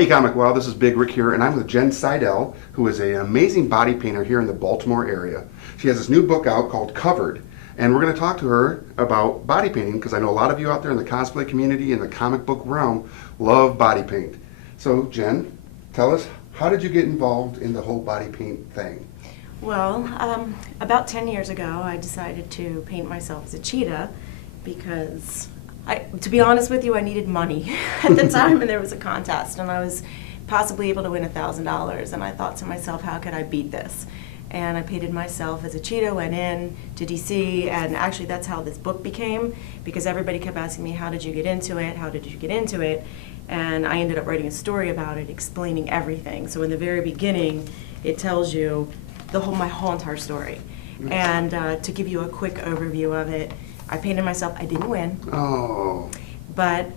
Hey ComicWow, this is Big Rick here, and I'm with Jen Seidel, who is an amazing body painter here in the Baltimore area. She has this new book out called Covered, and we're going to talk to her about body painting because I know a lot of you out there in the cosplay community and the comic book realm love body paint. So Jen, tell us, how did you get involved in the whole body paint thing? Well, about 10 years ago, I decided to paint myself as a cheetah because, to be honest with you, I needed money at the time, and there was a contest, and I was possibly able to win $1,000, and I thought to myself, how could I beat this? And I painted myself as a cheetah, went in to DC, and actually that's how this book became, because everybody kept asking me, how did you get into it? How did you get into it? And I ended up writing a story about it, explaining everything. So in the very beginning, it tells you my whole entire story. And to give you a quick overview of it, I painted myself. I didn't win. Oh. But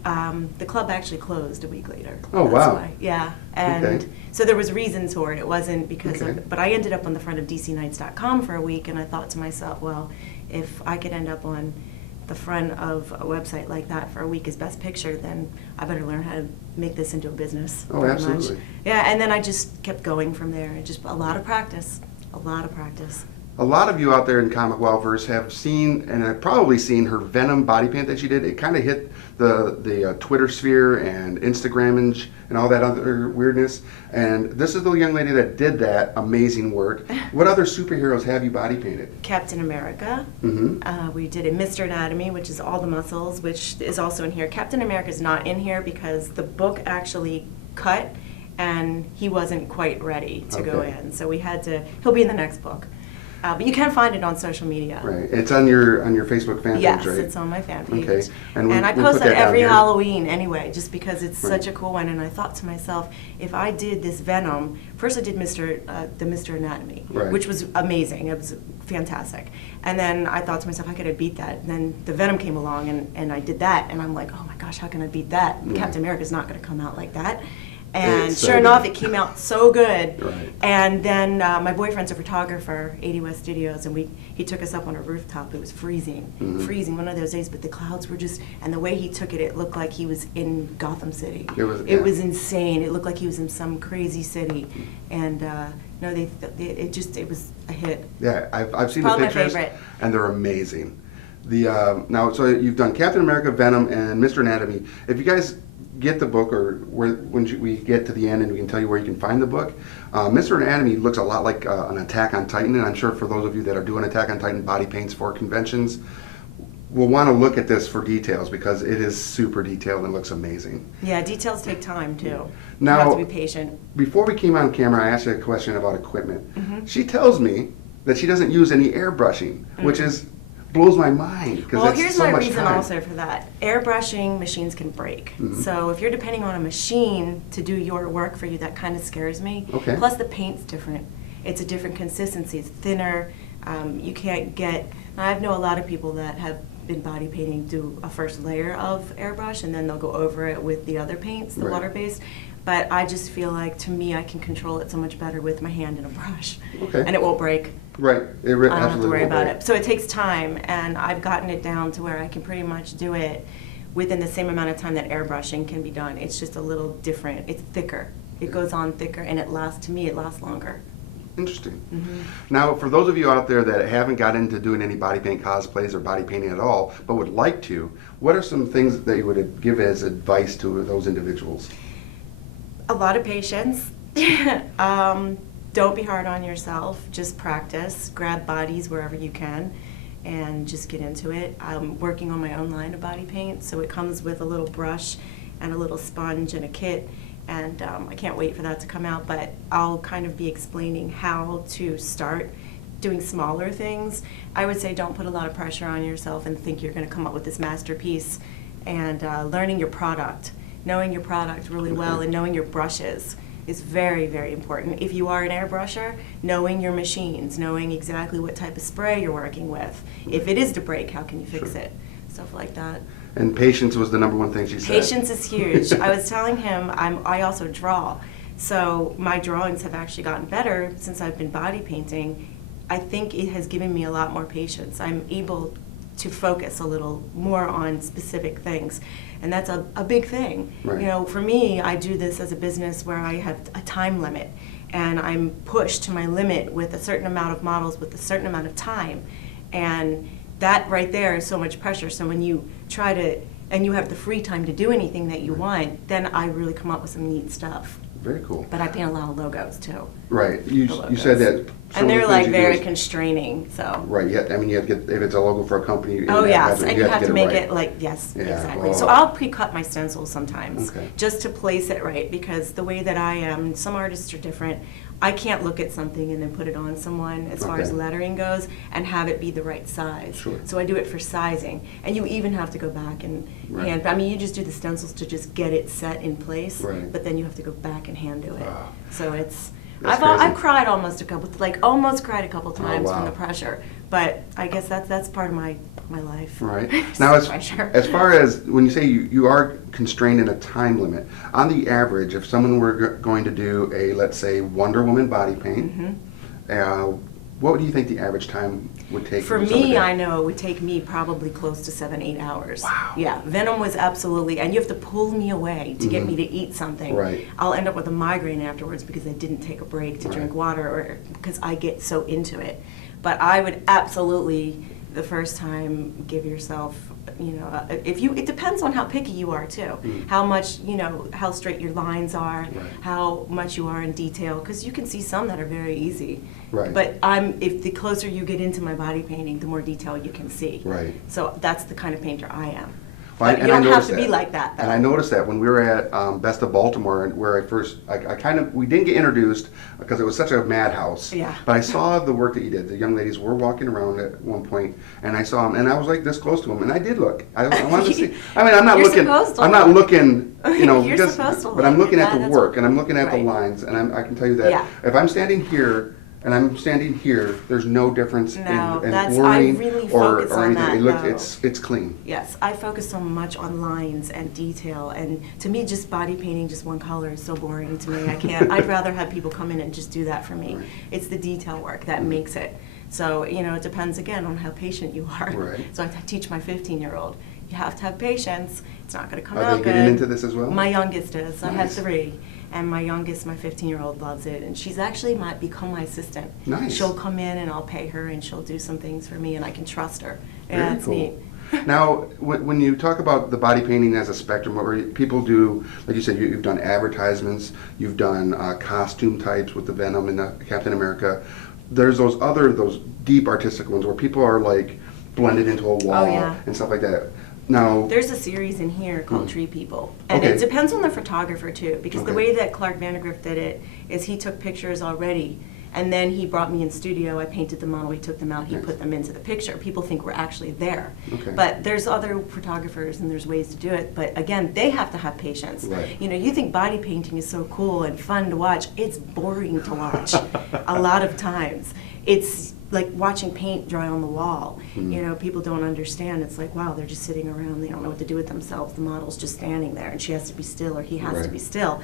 the club actually closed a week later. Oh, wow. Why. Yeah. And okay. So there was reasons for it. It wasn't because of, but I ended up on the front of DCnights.com for a week, and I thought to myself, well, if I could end up on the front of a website like that for a week as Best Picture, then I better learn how to make this into a business. Oh, absolutely. Much. Yeah, and then I just kept going from there. Just a lot of practice. A lot of practice. A lot of you out there in ComicWowverse have seen, and have probably seen, her Venom body paint that she did. It kind of hit the Twitter sphere and Instagram and all that other weirdness. And this is the young lady that did that amazing work. What other superheroes have you body painted? Captain America. We did a Mr. Anatomy, which is all the muscles, which is also in here. Captain America is not in here because the book actually cut, and he wasn't quite ready to go in. So we had to, he'll be in the next book. But you can find it on social media. Right. It's on your Facebook fan page, right? Yes, it's on my fan page. Okay. And I post that every Halloween anyway, just because it's such a cool one. And I thought to myself, if I did this Venom, first I did the Mr. Anatomy, which was amazing. It was fantastic. And then I thought to myself, how could I beat that? And then the Venom came along, and I did that. And I'm like, oh my gosh, how can I beat that? Captain America's not going to come out like that. And sure enough, it came out so good. And then my boyfriend's a photographer, 80 West Studios, and he took us up on a rooftop. It was freezing, freezing one of those days, but the clouds were just, and the way he took it, it looked like he was in Gotham City. It was insane. It looked like he was in some crazy city. And no, it was a hit. Yeah, I've seen Probably the pictures, my favorite. And they're amazing. Now, so you've done Captain America, Venom, and Mr. Anatomy. If you guys get the book, or when we get to the end and we can tell you where you can find the book, Mr. Anatomy looks a lot like an Attack on Titan, and I'm sure for those of you that are doing Attack on Titan body paints for conventions will want to look at this for details because it is super detailed and looks amazing. Yeah, details take time too. Now, you have to be patient. Before we came on camera, I asked you a question about equipment. She tells me that she doesn't use any airbrushing, which blows my mind. Well, here's my reason also for that. Airbrushing machines can break. So if you're depending on a machine to do your work for you, that kind of scares me. Plus the paint's different. It's a different consistency. It's thinner. You can't get, I know a lot of people that have been body painting do a first layer of airbrush and then they'll go over it with the other paints, the water-based. But I just feel like, to me, I can control it so much better with my hand and a brush. And it won't break. Right. I don't have to worry about it. So it takes time, and I've gotten it down to where I can pretty much do it within the same amount of time that airbrushing can be done. It's just a little different. It's thicker. It goes on thicker, and it lasts longer. Interesting. Now, for those of you out there that haven't got into doing any body paint cosplays or body painting at all, but would like to, what are some things that you would give as advice to those individuals? A lot of patience. Don't be hard on yourself. Just practice. Grab bodies wherever you can and just get into it. I'm working on my own line of body paint, so it comes with a little brush and a little sponge and a kit, and I can't wait for that to come out, but I'll kind of be explaining how to start doing smaller things. I would say don't put a lot of pressure on yourself and think you're going to come up with this masterpiece, and learning your product. Knowing your product really well and knowing your brushes is very, very important. If you are an airbrusher, knowing your machines, knowing exactly what type of spray you're working with. If it is to break, how can you fix it? Stuff like that. And patience was the #1 thing she said. Patience is huge. I was telling him I also draw. So my drawings have actually gotten better since I've been body painting. I think it has given me a lot more patience. I'm able to focus a little more on specific things. And that's a big thing. Right. You know, for me, I do this as a business where I have a time limit, and I'm pushed to my limit with a certain amount of models with a certain amount of time. And that right there is so much pressure. So when you try to, and you have the free time to do anything that you want, then I really come up with some neat stuff. Very cool. But I paint a lot of logos too. Right. You said that. And they're like very constraining, so. Right, yeah, I mean, you have to get, if it's a logo for a company. Oh, yes, and you have to make right. it like, yes, Yeah, exactly. well. So I'll pre-cut my stencils sometimes, Okay. just to place it right, because the way that I am, some artists are different. I can't look at something and then put it on someone as far as Okay. lettering goes and have it be the right size. Sure. So I do it for sizing. And you even have to go back and Right. hand, I mean, you just do the stencils to just get it set in place, Right. but then you have to go back and hand do it. Ah. So it's, That's I've crazy. cried almost cried a couple times wow. from the pressure, but I guess that's part of my life. Right. Just Now, the pressure. as far as, when you say you are constrained in a time limit, on the average, if someone were going to do a, let's say, Wonder Woman body paint, what do you think the average time would take? For to do something me, like that? I know it would take me probably close to 7-8 hours. Wow. Yeah, Venom was absolutely, and you have to pull me away to get me to eat something. Right. I'll end up with a migraine afterwards because I didn't take a break to drink Right. water, or because I get so into it. But I would absolutely, the first time, give yourself, you know, it depends on how picky you are too. How much, you know, how straight your lines are, Right. how much you are in detail, because you can see some that are very easy. Right. But if the closer you get into my body painting, the more detail you can see. Right. So that's the kind of painter I am. Well, But you don't have to be like that, though. And I noticed that when we were at Best of Baltimore, where we didn't get introduced because it was such a madhouse. Yeah. But I saw the work that you did. The young ladies were walking around at one point, and I saw them, and I was like this close to them, and I did look. I wanted to see. I mean, I'm not You're looking. supposed to I'm not looking. You know, You're supposed to but I'm look. looking at the That's work, what- and I'm looking at the right. lines, and I can tell you that Yeah. if I'm standing here. And I'm standing here. There's no difference No, in that's- I blurring really or focus on anything. that, It looks though. it's clean. Yes, I focus so much on lines and detail, and to me, just body painting just one color is so boring to me. I can't. I'd rather have people come in and just do that for me. Right. It's the detail work that makes it. So you know, it depends again on how patient you are. Right. So I teach my 15-year-old, you have to have patience. It's not going to come Are out they good. getting into this as well? My youngest is. I have Nice. 3. And my youngest, my 15-year-old, loves it. And she's actually might become my assistant. Nice. She'll come in and I'll pay her and she'll do some things for me and I can trust her. Very Yeah, it's cool. neat. Now, when you talk about the body painting as a spectrum, where people do, like you said, you've done advertisements, you've done costume types with the Venom and the Captain America. There's those deep artistic ones where people are like blended into a wall yeah. and stuff like that. Now, There's a series in here called Tree People. And Okay. it depends on the photographer too, because the Okay. way that Clark Vandergrift did it is he took pictures already and then he brought me in studio, I painted the model, he took them out, he Nice. put them into the picture. People think we're actually there. Okay. But there's other photographers and there's ways to do it, but again, they have to have patience. Right. You know, you think body painting is so cool and fun to watch, it's boring to watch a lot of times. It's like watching paint dry on the wall. You know, people don't understand. It's like, wow, they're just sitting around, they don't know what to do with themselves. The model's just standing there and she has to be still or he has to Right. be still.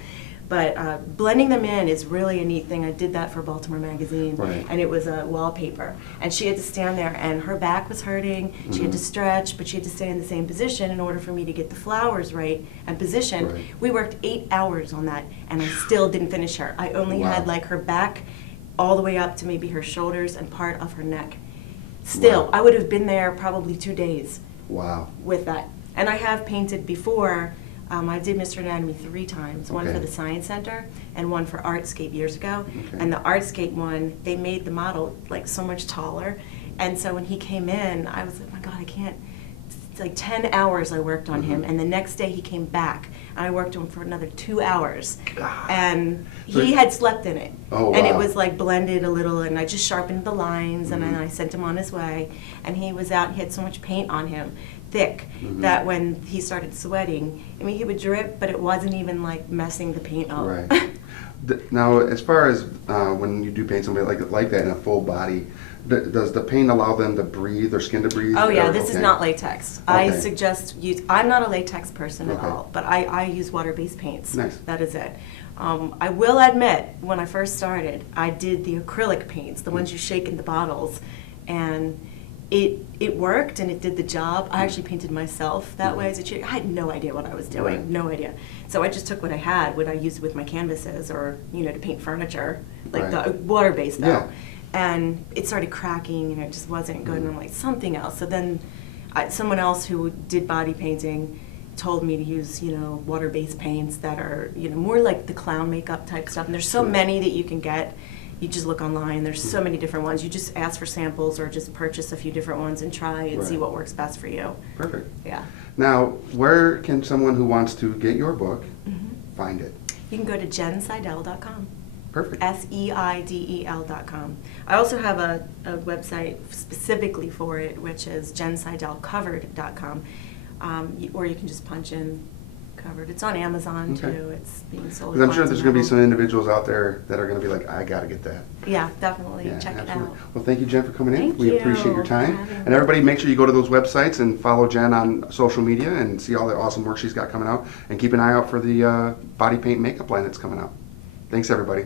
But blending them in is really a neat thing. I did that for Baltimore Magazine, Right. and it was a wallpaper. And she had to stand there, and her back was hurting. She had to stretch, but she had to stay in the same position in order for me to get the flowers right and positioned. Right. We worked 8 hours on that, and I still didn't finish her. I only Wow. had like her back all the way up to maybe her shoulders and part of her neck. Still, Wow. I would have been there probably 2 days wow. with that. And I have painted before. I did Mr. Anatomy 3 times, one Okay. for the Science Center and one for Artscape years ago. Okay. And the Artscape one, they made the model like so much taller. And so when he came in, I was like, my God, I can't. It's like 10 hours I worked on him. And the next day he came back and I worked on him for another 2 hours. And So- he had slept in it. Oh, And it wow. was like blended a little and I just sharpened the lines and then I sent him on his way. And he was out, he had so much paint on him, thick, that when he started sweating, I mean, he would drip, but it wasn't even like messing the paint up. Right. Now, as far as when you do paint somebody like that in a full body, does the paint allow them to breathe, their skin to breathe? Oh yeah, Or- this is okay. not latex. I Okay. suggest I'm not a latex person at Okay. all, but I use water-based paints. Nice. That is it. I will admit, when I first started, I did the acrylic paints, the ones you shake in the bottles, and it worked and it did the job. I actually painted myself that way as a chick. I had no idea what I was doing, no idea. So I just took what I had, what I used with my canvases or, to paint furniture, like the water-based though. Yeah. And it started cracking and it just wasn't good. And I'm like, something else. So then someone else who did body painting told me to use, water-based paints that are, more like the clown makeup type stuff. And there's so many that you can get. You just look online. There's so many different ones. You just ask for samples or just purchase a few different ones and try and see what works best for you. Perfect. Yeah. Now, where can someone who wants to get your book find it? You can go to jenseidel.com. Perfect. SEIDEL.com. I also have a website specifically for it, which is jenseidelcovered.com, or you can just punch in covered. It's on Amazon too. It's being sold. Because I'm sure there's going to be some individuals out there that are going to be like, I got to get that. Yeah, definitely. Yeah, check absolutely. it out. Well, thank you, Jen, for coming in. Thank We you appreciate your time. for having me. And everybody, make sure you go to those websites and follow Jen on social media and see all the awesome work she's got coming out. And keep an eye out for the body paint makeup line that's coming out. Thanks, everybody.